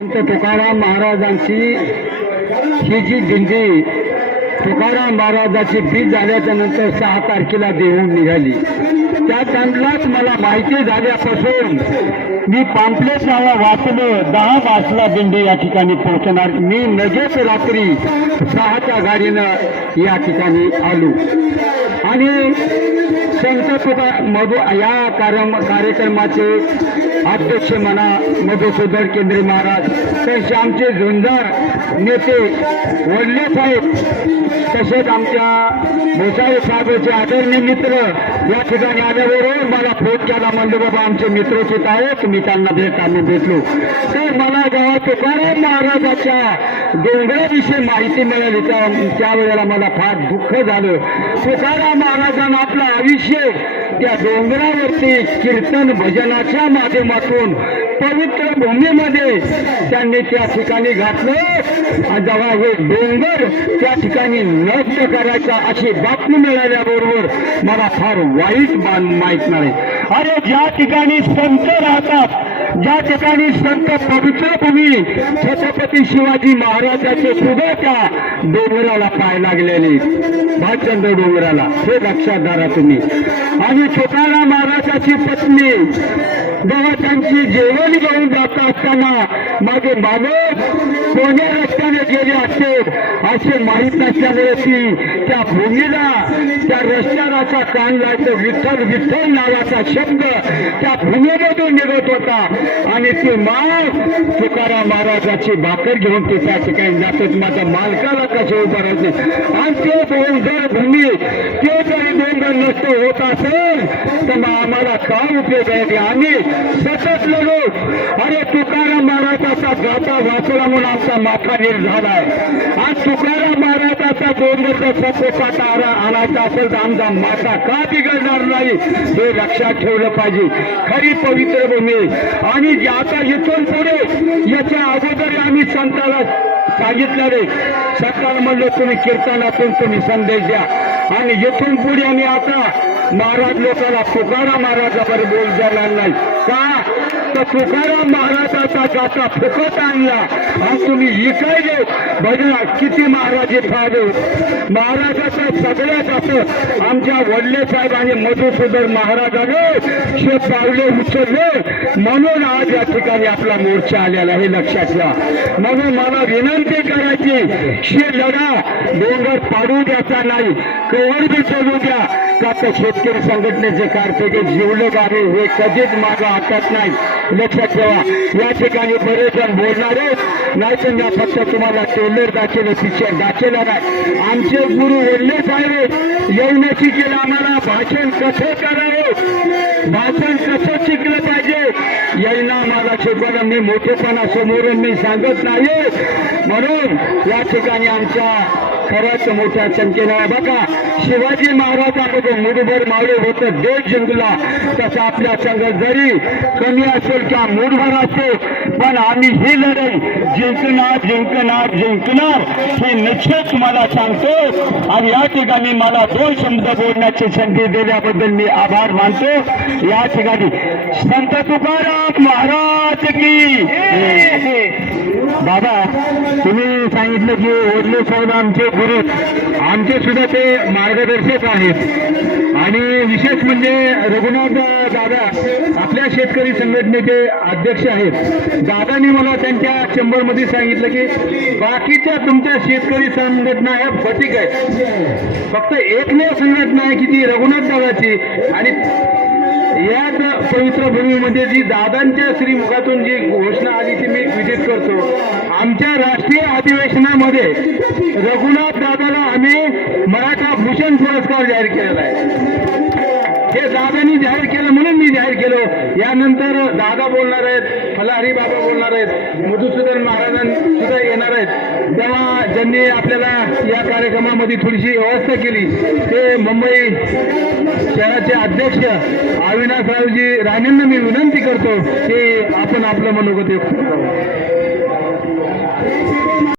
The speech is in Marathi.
संत तुकाराम महाराजांची ही जी दिंडी तुकाराम महाराजाची बीज झाल्याच्या नंतर 6 तारखेला देऊन निघाली. त्या त्यांनाच मला माहिती झाल्यापासून मी पाम्पलेट वाचलं 10 मार्चला दिंडी या ठिकाणी पोहोचणार. मी लगेच रात्री 6च्या गाडीनं या ठिकाणी आलो आणि संत तुका मधु या कार्यक्रमाचे अध्यक्ष म्हणा मधुसूदन केंद्रे महाराज, तसे आमचे झुंजार नेते वडले साहेब, तसेच आमच्या भोसाळे साहेबांचे आदरणीय मित्र या ठिकाणी आल्याबरोबर मला फोन केला. म्हणले बाबा आमचे मित्र तिथं आहेत, मी त्यांना आम्ही भेटलो. तर मला जेव्हा तुकाराम महाराजाच्या डोंगराविषयी माहिती मिळाली त्यावेळेला मला फार दुःख झालं. तुकाराम महाराजांना आपलं आयुष्य त्या डोंगरावरती कीर्तन भजनाच्या माध्यमातून पवित्र भूमीमध्ये त्यांनी त्या ठिकाणी घातलं. जेव्हा हे डोंगर त्या ठिकाणी नष्ट करायचा अशी बातमी मिळाल्याबरोबर मला फार वाईट माहीत नाही. अरे ज्या ठिकाणी संत राहतात, ज्या ठिकाणी संत पवित्र भूमी छत्रपती शिवाजी महाराजांचे सुद्धा त्या डोंगराला पाय लागलेले, भाचंद डोंगराला, हे लक्षात धरा तुम्ही. आणि तुकाराम महाराजाची पत्नी जेव्हा त्यांची जेवण घेऊन जात असताना माझे मालक कोण्या रस्त्याने गेले असते असे माहीत नसल्यामुळे ती त्या भूमीला त्या रस्त्याला कान लायचं विठ्ठल विठ्ठल नावाचा शब्द त्या भूमीमधून निघत होता आणि ती माळ तुकाराम महाराजाची भाकर घेऊन ते त्या ठिकाणी जातात. माझ्या मालकाला कसं उभं राहते आणि ते डोंगर भूमी ते जरी डोंगर नष्ट होत असेल तर आम्हाला काय उपयोग आहे? आम्ही सतत लढू. अरे तुकाराम महाराजाचा गाथा वाचला म्हणून आमचा माथा नीट झालाय. आज तुकाराम महाराजाचा डोंगर सपोटात आणायचा असेल तर आमचा माथा का बिघडणार नाही हे लक्षात ठेवलं पाहिजे. खरी पवित्र भूमी. आणि आता इथून पुढे याच्या अगोदर आम्ही संताला सांगितलं, संताला म्हणलं तुम्ही कीर्तनातून तुम्ही संदेश द्या आणि इथून पुढे आम्ही आता महाराज लोकांना तुकाराम महाराजावर बोल जाणार नाही. का तर तुकाराम महाराजाचा गाथा फुकट आणला आणि तुम्ही इकायले बघा किती महाराज फायदे. महाराजाचं सगळ्यात असं आमच्या वडले साहेब आणि मधुसूदन महाराजाने शे पावले उचलले म्हणून आज या ठिकाणी आपला मोर्चा आलेला हे लक्षात घ्या. म्हणून मला विनंती करायची, शे लढा डोंगर पाडू द्यायचा नाही, कवर बी चलू द्या. का तर शेतकरी संघटनेचे कार्तिके जीवलग आहे हे कधीच मागं हटत नाही. लक्षात ठेवा. या ठिकाणी बरेच जण बोलणारे नाही तर मी फक्त तुम्हाला ट्रेलर दाखवलं, पिक्चर दाखवलं नाही. आमचे गुरु वडले साहेब येऊनची केलं आम्हाला भाषण कसं करावं, भाषण कसं शिकलं पाहिजे यायला आम्हाला शिकवलं. मी मोठेपणा समोरून मी सांगत नाही. म्हणून या ठिकाणी आमच्या खरंच मोठ्या संख्येनं बघा शिवाजी महाराजांमध्ये मुठभर मावळे होतं देश जिंकला. तसं आपल्या संघ जरी कमी असेल किंवा मुठभर असेल पण आम्ही ही लढाई जिंकणार जिंकणार जिंकणार हे निश्चित तुम्हाला सांगतो. आणि या ठिकाणी मला 2 शब्द बोलण्याची संधी दिल्याबद्दल मी आभार मानतो. या ठिकाणी संत तुकाराम महाराज की. बाबा तुम्ही सांगितलं की वडले साहेब आमचे गुरु, आमचे सुद्धा ते मार्गदर्शक आहेत. आणि विशेष म्हणजे रघुनाथ दादा आपल्या शेतकरी संघटनेचे अध्यक्ष आहेत. दादांनी मला त्यांच्या चेंबरमध्ये सांगितलं की बाकीच्या तुमच्या शेतकरी संघटना ह्या फटिक आहेत, फक्त एकमेव संघटना आहे की ती रघुनाथ दादाची. आणि याच पवित्र भूमीमध्ये जी दादांच्या श्रीमुखातून जी घोषणा आली ती मी विदित करतो. आमच्या राष्ट्रीय अधिवेशनामध्ये रघुनाथ दादाला आम्ही मराठा भूषण पुरस्कार जाहीर केलेला आहे. हे दादांनी जाहीर केलं म्हणून मी जाहीर केलं. यानंतर दादा बोलणार आहेत, फलाहरी बाबा बोलणार आहेत, मधुसूदन महाराजां सुद्धा येणार आहेत. तेव्हा ज्यांनी आपल्याला या कार्यक्रमामध्ये थोडीशी व्यवस्था केली ते मुंबई शहराचे अध्यक्ष अविनाशरावजी राणेंना मी विनंती करतो की आपण आपलं मनोगत व्यक्त करावं.